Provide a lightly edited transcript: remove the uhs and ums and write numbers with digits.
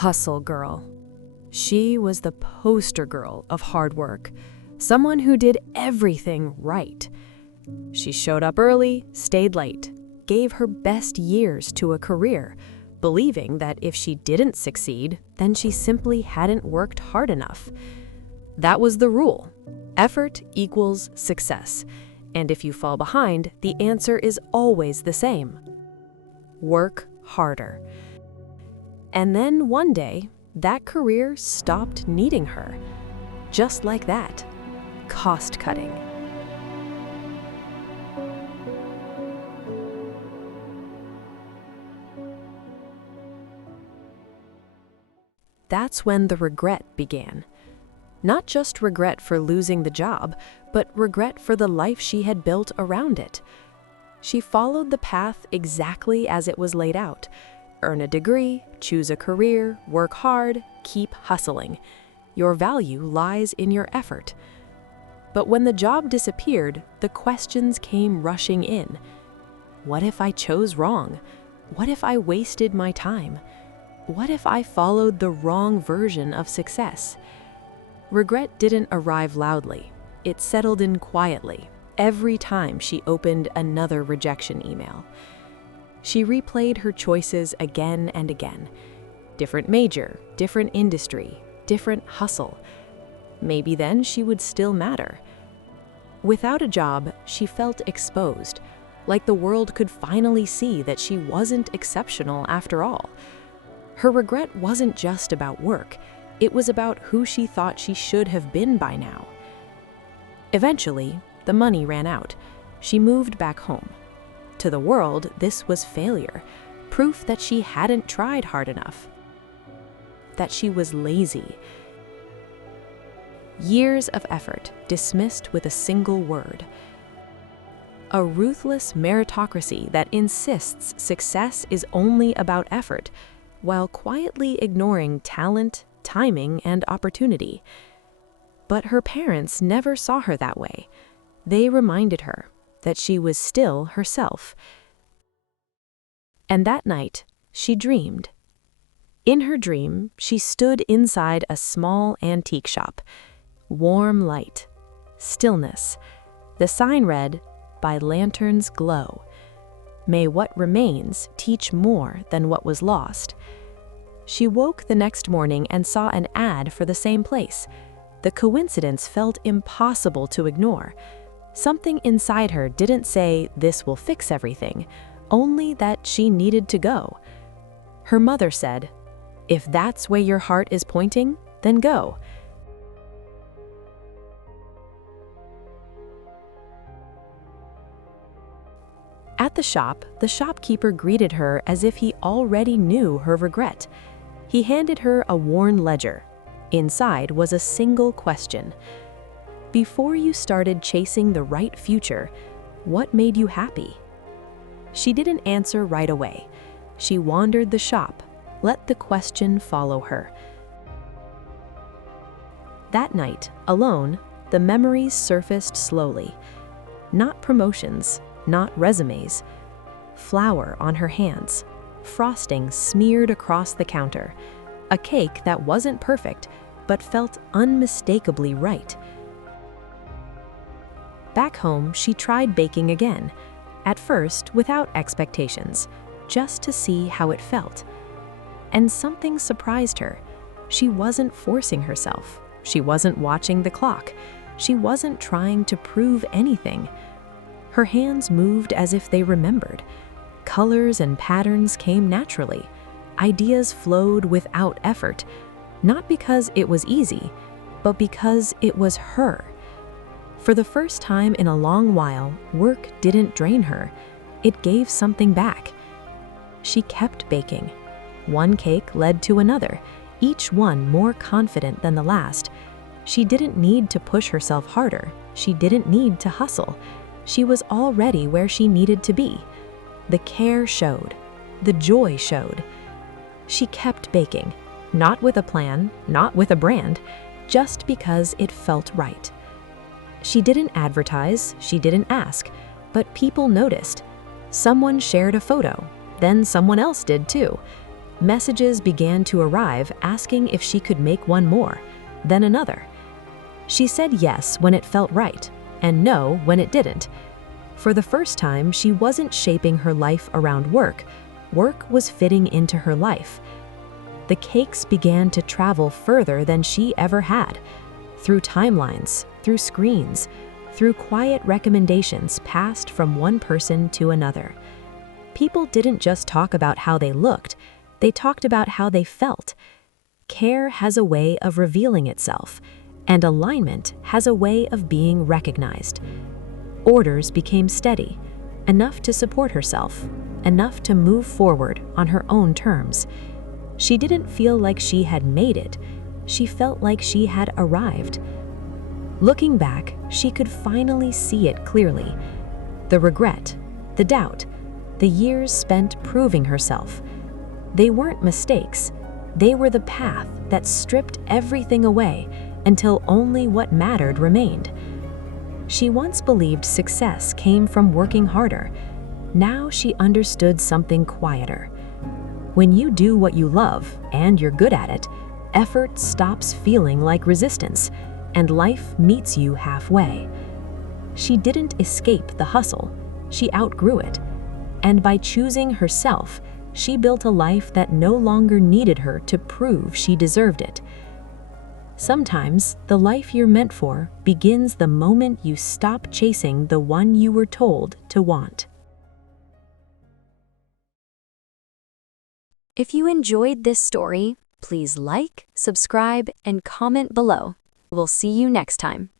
hustle girl. She was the poster girl of hard work, someone who did everything right. She showed up early, stayed late, gave her best years to a career, believing that if she didn't succeed, then she simply hadn't worked hard enough. That was the rule. Effort equals success. And if you fall behind, the answer is always the same. Work harder. And then one day, that career stopped needing her. Just like that. Cost cutting. That's when the regret began. Not just regret for losing the job, but regret for the life she had built around it. She followed the path exactly as it was laid out. Earn a degree, choose a career, work hard, keep hustling. Your value lies in your effort. But when the job disappeared, the questions came rushing in. What if I chose wrong? What if I wasted my time? What if I followed the wrong version of success? Regret didn't arrive loudly. It settled in quietly every time she opened another rejection email. She replayed her choices again and again. Different major, different industry, different hustle. Maybe then she would still matter. Without a job, she felt exposed, like the world could finally see that she wasn't exceptional after all. Her regret wasn't just about work. It was about who she thought she should have been by now. Eventually, the money ran out. She moved back home. To the world, this was failure, proof that she hadn't tried hard enough, that she was lazy. Years of effort dismissed with a single word. A ruthless meritocracy that insists success is only about effort, while quietly ignoring talent, timing, and opportunity. But her parents never saw her that way. They reminded her that she was still herself. And that night, she dreamed. In her dream, she stood inside a small antique shop. Warm light, stillness. The sign read, "By lanterns glow. May what remains teach more than what was lost." She woke the next morning and saw an ad for the same place. The coincidence felt impossible to ignore. Something inside her didn't say, "This will fix everything," only that she needed to go. Her mother said, "If that's where your heart is pointing, then go." At the shopkeeper greeted her as if he already knew her regret. He handed her a worn ledger. Inside was a single question. Before you started chasing the right future, what made you happy? She didn't answer right away. She wandered the shop, let the question follow her. That night, alone, the memories surfaced slowly. Not promotions, not resumes. Flour on her hands, frosting smeared across the counter. A cake that wasn't perfect, but felt unmistakably right. Back home, she tried baking again, at first without expectations, just to see how it felt. And something surprised her. She wasn't forcing herself. She wasn't watching the clock. She wasn't trying to prove anything. Her hands moved as if they remembered. Colors and patterns came naturally. Ideas flowed without effort, not because it was easy, but because it was her. For the first time in a long while, work didn't drain her. It gave something back. She kept baking. One cake led to another, each one more confident than the last. She didn't need to push herself harder. She didn't need to hustle. She was already where she needed to be. The care showed. The joy showed. She kept baking, not with a plan, not with a brand, just because it felt right. She didn't advertise, she didn't ask, but people noticed. Someone shared a photo, then someone else did too. Messages began to arrive asking if she could make one more, then another. She said yes when it felt right, and no when it didn't. For the first time, she wasn't shaping her life around work. Work was fitting into her life. The cakes began to travel further than she ever had, through timelines, through screens, through quiet recommendations passed from one person to another. People didn't just talk about how they looked, they talked about how they felt. Care has a way of revealing itself, and alignment has a way of being recognized. Orders became steady, enough to support herself, enough to move forward on her own terms. She didn't feel like she had made it, she felt like she had arrived. Looking back, she could finally see it clearly. The regret, the doubt, the years spent proving herself. They weren't mistakes, they were the path that stripped everything away until only what mattered remained. She once believed success came from working harder. Now she understood something quieter. When you do what you love and you're good at it, effort stops feeling like resistance, and life meets you halfway. She didn't escape the hustle, she outgrew it. And by choosing herself, she built a life that no longer needed her to prove she deserved it. Sometimes, the life you're meant for begins the moment you stop chasing the one you were told to want. If you enjoyed this story, please like, subscribe, and comment below. We'll see you next time.